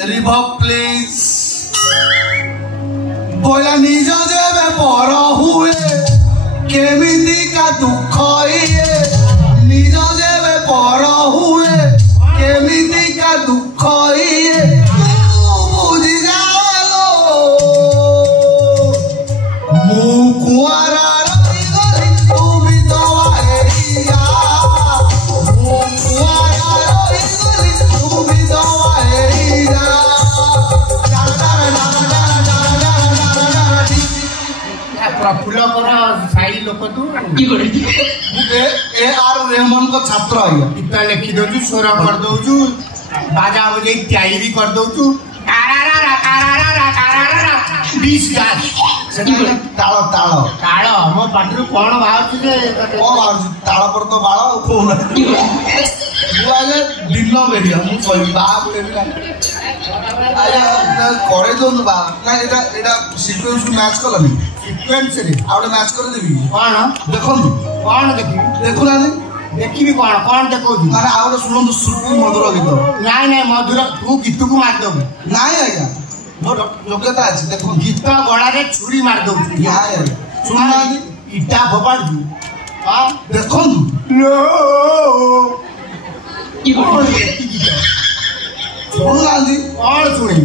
river please बोला निज जेबे पर हुए केमिति का दुख ये निज जेबे पर हुए केमिति का दुख ये बुझी जालो मु कुआरा रही गली तू भी दवा हेरिया मु कुआरा रही गली तू भी दवा हेरिया प्रफुल्ल कर साई लोक तू ए आर रेहमान को छात्र आइया गीत लिखि दौचु स्वर कर दौचु बाजा बजे त्याई भी कर दौचु ताल ताल ताल मो पाटरू कौन बाहर जे ताल पर तो बाल कौन बुआले दिन बेरिया मु कहि बा बोले आया करे दोन बा ना एटा सीक्वेंस मैच करलनी सीक्वेंस रे आउटे मैच कर देबी कौन देखन कौन देखि देखुला नहीं देखी कौन देखो माने आउटे सुनन सुरती मधुर गीत नाई नाई मधुर तू गीत को मार दो नाई आया मोर योग्यता अछि देखो गीत गला रे छुरी मार दो यार सुनना इटा भबाड़ दू हां देखन नो सुनना कौन सुनी